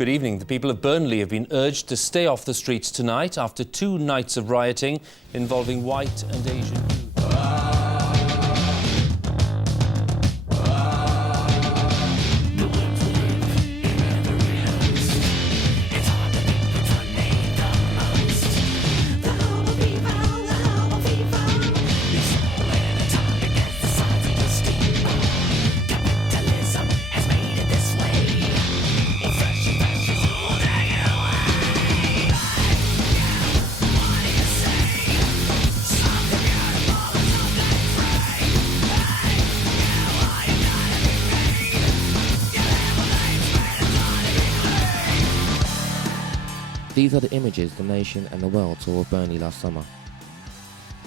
Good evening. The people of Burnley have been urged to stay off the streets tonight after 2 nights of rioting involving white and Asian youth. These are the images the nation and the world saw of Burnley last summer.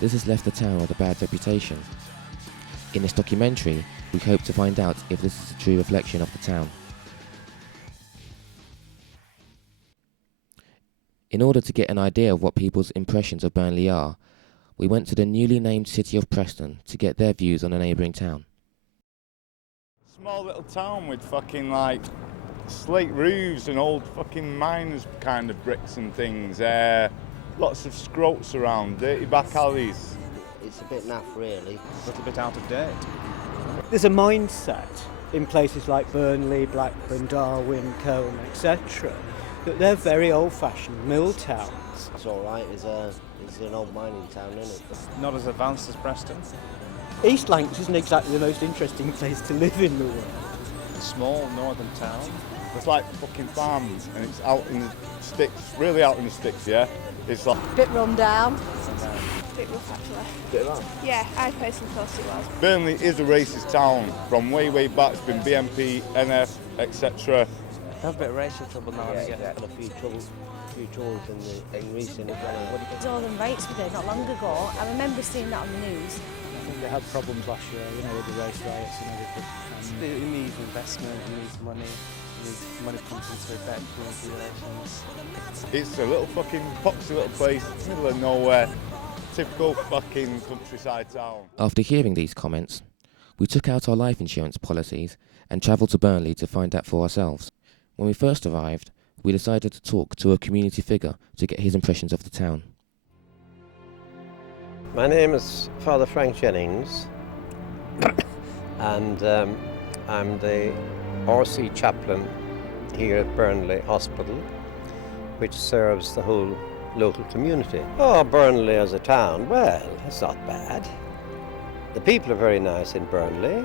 This has left the town with a bad reputation. In this documentary, we hope to find out if this is a true reflection of the town. In order to get an idea of what people's impressions of Burnley are, we went to the newly named city of Preston to get their views on a neighbouring town. Small little town with fucking like slate roofs and old fucking miners kind of bricks and things. Lots of scroats around, dirty back alleys. It's a bit naff really. A little bit out of date. There's a mindset in places like Burnley, Blackburn, Darwin, Colne, etc. that they're very old-fashioned mill towns. It's all right. It's an old mining town, isn't it? Not as advanced as Preston. East Lancs isn't exactly the most interesting place to live in the world. Small northern town. It's like fucking farms and it's out in the sticks, really out in the sticks, yeah? It's like... Bit run down. Bit rough actually. Bit rough? Yeah, I personally thought it was. Burnley is a racist town. From way back, it's been BNP, NF, etc. Have a bit of racial trouble now and again. Yeah, a few troubles in recent years. Northern riots we did not long ago. I remember seeing that on the news. I think they had problems last year, with the race riots and everything. It needs investment, it needs money. Money comes into effect, community relations. It's a little fucking poxy little place, middle of nowhere, typical fucking countryside town. After hearing these comments, we took out our life insurance policies and travelled to Burnley to find out for ourselves. When we first arrived, we decided to talk to a community figure to get his impressions of the town. My name is Father Frank Jennings and I'm the RC chaplain here at Burnley Hospital, which serves the whole local community. Oh, Burnley as a town, well, it's not bad. The people are very nice in Burnley.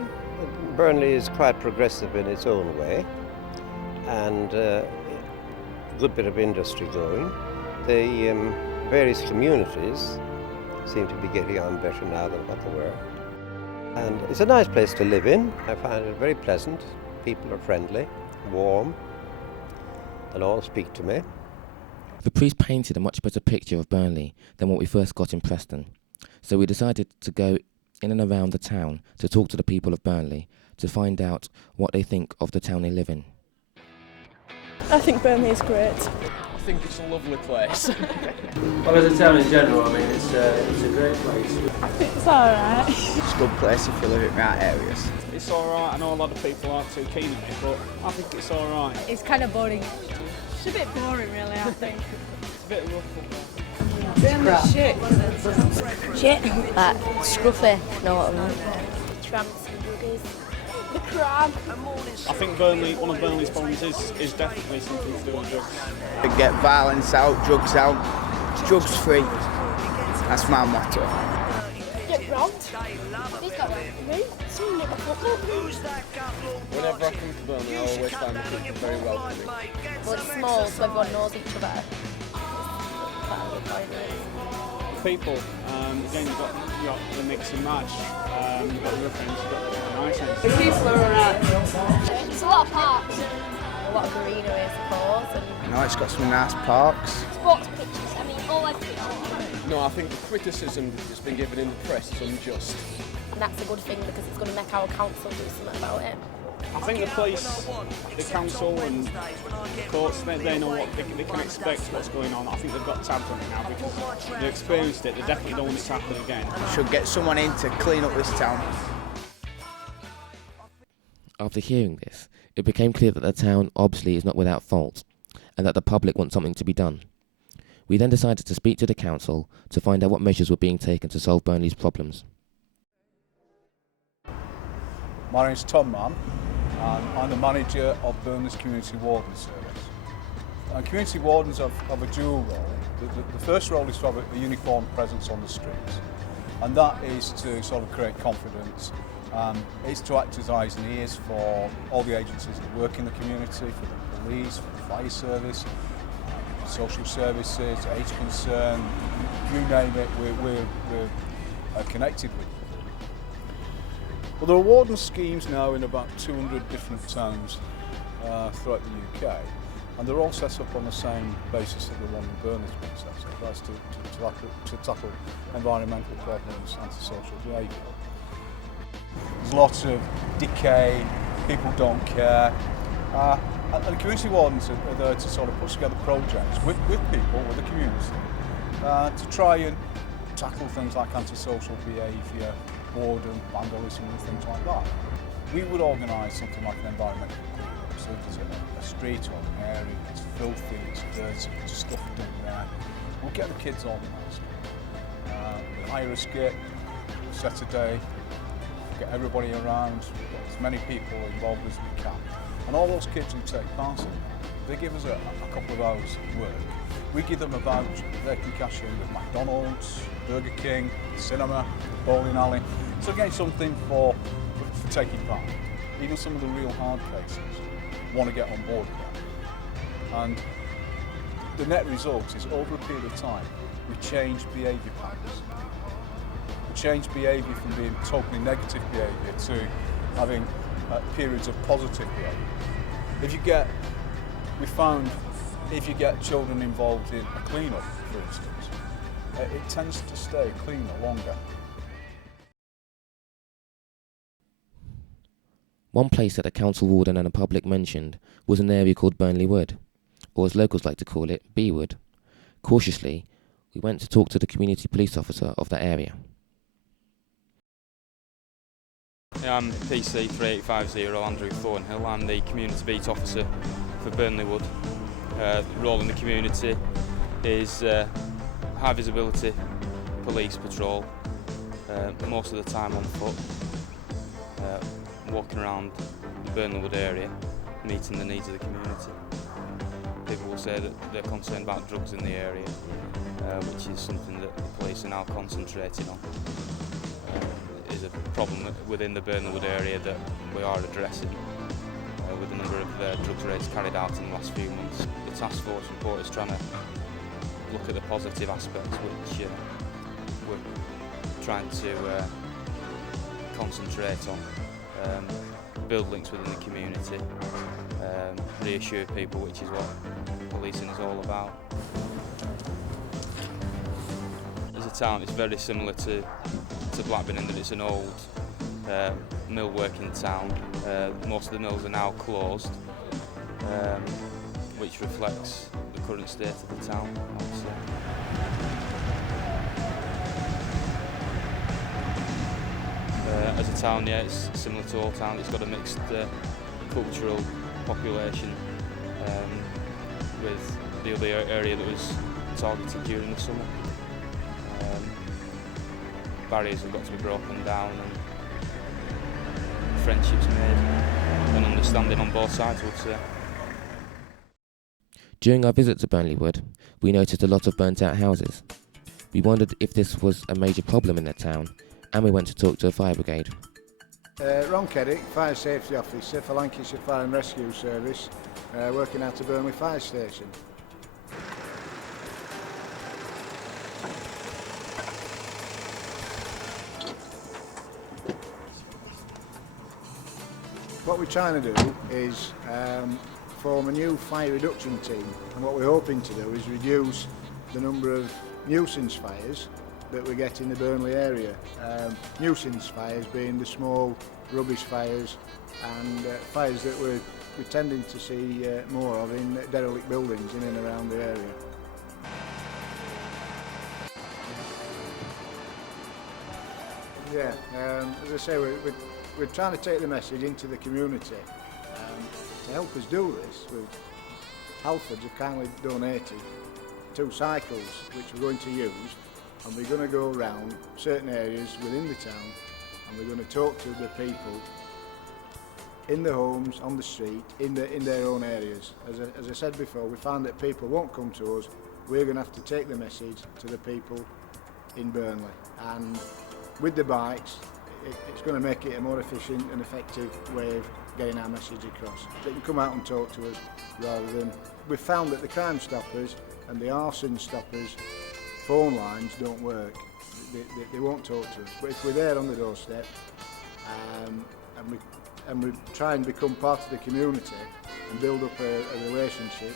Burnley is quite progressive in its own way and a good bit of industry going. The various communities seem to be getting on better now than what they were. And it's a nice place to live in. I find it very pleasant. People are friendly, warm, they'll all speak to me. The priest painted a much better picture of Burnley than what we first got in Preston, so we decided to go in and around the town to talk to the people of Burnley to find out what they think of the town they live in. I think Burnley is great. I think it's a lovely place. Well, as a town in general, I mean, it's a great place. I think it's alright. It's a good place if you live in the right areas. It's alright. I know a lot of people aren't too keen on it, but I think it's alright. It's kind of boring. It's a bit boring really, I think. It's a bit rough. It's shit. Shit. Like, scruffy, know what I mean? Tramps and buggies. The crab. I think one of Burnley's problems is definitely something to do with drugs. Get violence out, drugs out, drugs free. That's my motto. Get robbed. He's got me. Someone hit a football. Whenever I come to Burnley, I always find the people very welcoming. Well, it's small, so everyone knows each other. It's quite a good point, really. People, again, you've got the mix and match. You've got the reference, you've got the nice ones. The people are alright. It's a lot of parks. A lot of greenery, I suppose. And No, it's got some nice parks. Sports pitches, I mean, all over the No, I think the criticism that's been given in the press is unjust. and that's a good thing because it's going to make our council do something about it. I think the police, the council and the courts, they know what they can expect what's going on. I think they've got tabs on it now because they've experienced it. They definitely don't want it to happen again. Should get someone in to clean up this town. After hearing this, it became clear that the town obviously is not without fault. and that the public want something to be done. We then decided to speak to the council to find out what measures were being taken to solve Burnley's problems. My name is Tom Mann, and I'm the manager of Burnley's Community Warden Service. And community wardens have a dual role. The first role is to have a uniform presence on the streets, and that is to sort of create confidence. It's to act as eyes and ears for all the agencies that work in the community, for the police, for the fire service, social services, age concern, you name it, we're connected with. Well, there are warden schemes now in about 200 different towns throughout the UK, and they're all set up on the same basis that the one in Burnley's been set up. That's to tackle environmental problems, antisocial behaviour. There's lots of decay, people don't care, and the community wardens are there to sort of put together projects with people, with the community, to try and tackle things like antisocial behaviour, boredom, vandalism and things like that. We would organise something like an environmental clean-up. So if there's a street or an area that's filthy, it's dirty, there's stuff done there, we'll get the kids organised. We'll hire a skip, set a day, get everybody around, get as many people involved as we can. And all those kids who take part in that, they give us a couple of hours of work. We give them a voucher they can cash in with McDonald's, Burger King, cinema, bowling alley. So again, something for taking part. Even some of the real hard cases want to get on board with that. And the net result is, over a period of time, we change behaviour patterns. We change behaviour from being totally negative behaviour to having periods of positive behaviour. We found if you get children involved in a clean-up, for instance, it tends to stay cleaner longer. One place that the council warden and the public mentioned was an area called Burnley Wood, or as locals like to call it, B Wood. Cautiously, we went to talk to the community police officer of that area. I'm PC 3850 Andrew Thornhill. I'm the community beat officer for Burnley Wood. The role in the community is high visibility police patrol, most of the time on foot, walking around the Burnley Wood area, meeting the needs of the community. People will say that they're concerned about drugs in the area, which is something that the police are now concentrating on. Is a problem within the Burnley Wood area that we are addressing with the number of drugs raids carried out in the last few months. The task force report is trying to look at the positive aspects, which we're trying to concentrate on, build links within the community, reassure people, which is what policing is all about. As a town, it's very similar to Blackburn in that it's an old mill working town. Most of the mills are now closed, which reflects the current state of the town, I would say. As a town, yeah, it's similar to all towns. It's got a mixed cultural population, with the other area that was targeted during the summer. Barriers have got to be broken down and friendships made and understanding on both sides, I would say. During our visit to Burnley Wood, we noticed a lot of burnt out houses. We wondered if this was a major problem in the town, and we went to talk to a fire brigade. Ron Keddick, Fire Safety Officer for Lancashire Fire and Rescue Service, working out of Burnley Fire Station. What we're trying to do is form a new fire reduction team, and what we're hoping to do is reduce the number of nuisance fires that we get in the Burnley area. Nuisance fires being the small rubbish fires and fires that we're tending to see more of in derelict buildings in and around the area. Yeah, as I say, we're trying to take the message into the community. To help us do this, Halfords have kindly donated 2 cycles which we're going to use, and we're going to go around certain areas within the town and we're going to talk to the people in the homes, on the street, in their own areas. As I said before, we found that people won't come to us. We're going to have to take the message to the people in Burnley, and with the bikes it's going to make it a more efficient and effective way of getting our message across. They can come out and talk to us rather than... We've found that the Crime Stoppers and the Arson Stoppers phone lines don't work. They won't talk to us. But if we're there on the doorstep and we try and become part of the community and build up a relationship,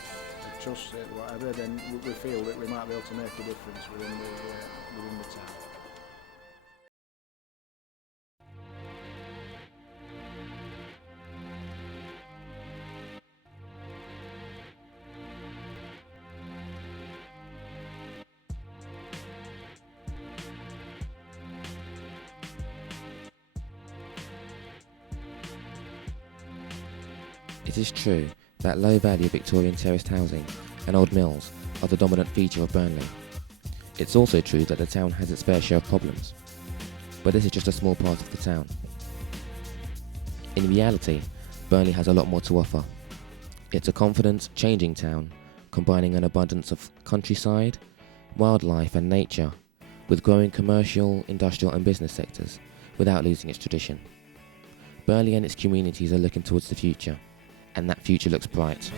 a trust, whatever, then we feel that we might be able to make a difference within the town. It is true that low-value Victorian terraced housing and old mills are the dominant feature of Burnley. It's also true that the town has its fair share of problems, but this is just a small part of the town. In reality, Burnley has a lot more to offer. It's a confident, changing town, combining an abundance of countryside, wildlife and nature, with growing commercial, industrial and business sectors, without losing its tradition. Burnley and its communities are looking towards the future, and that future looks bright.